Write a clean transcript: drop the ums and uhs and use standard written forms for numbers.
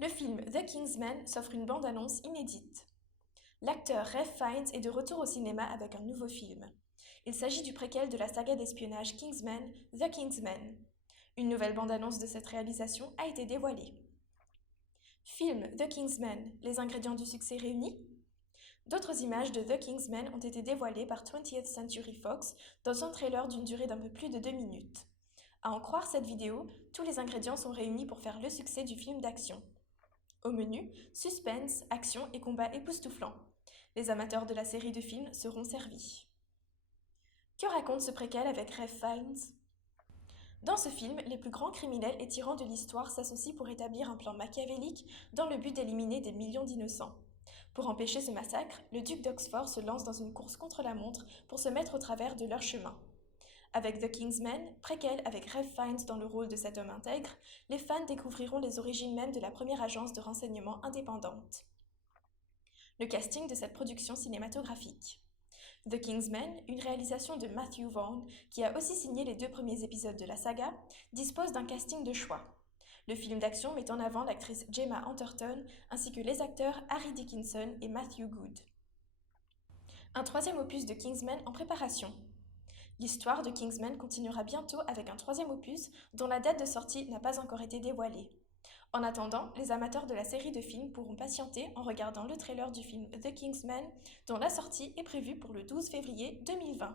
Le film The Kingsman s'offre une bande-annonce inédite. L'acteur Ralph Fiennes est de retour au cinéma avec un nouveau film. Il s'agit du préquel de la saga d'espionnage Kingsman, The Kingsman. Une nouvelle bande-annonce de cette réalisation a été dévoilée. Film The Kingsman, les ingrédients du succès réunis? D'autres images de The Kingsman ont été dévoilées par 20th Century Fox dans un trailer d'une durée d'un peu plus de 2 minutes. À en croire cette vidéo, tous les ingrédients sont réunis pour faire le succès du film d'action. Au menu, suspense, action et combat époustouflants. Les amateurs de la série de films seront servis. Que raconte ce préquel avec Ralph Fiennes? Dans ce film, les plus grands criminels et tyrans de l'histoire s'associent pour établir un plan machiavélique dans le but d'éliminer des millions d'innocents. Pour empêcher ce massacre, le duc d'Oxford se lance dans une course contre la montre pour se mettre au travers de leur chemin. Avec The Kingsman, préquel avec Ralph Fiennes dans le rôle de cet homme intègre, les fans découvriront les origines même de la première agence de renseignement indépendante. Le casting de cette production cinématographique. The Kingsman, une réalisation de Matthew Vaughn, qui a aussi signé les 2 premiers épisodes de la saga, dispose d'un casting de choix. Le film d'action met en avant l'actrice Gemma Arterton ainsi que les acteurs Harry Dickinson et Matthew Goode. Un 3e opus de Kingsman en préparation. L'histoire de Kingsman continuera bientôt avec un 3e opus dont la date de sortie n'a pas encore été dévoilée. En attendant, les amateurs de la série de films pourront patienter en regardant le trailer du film The Kingsman dont la sortie est prévue pour le 12 février 2020.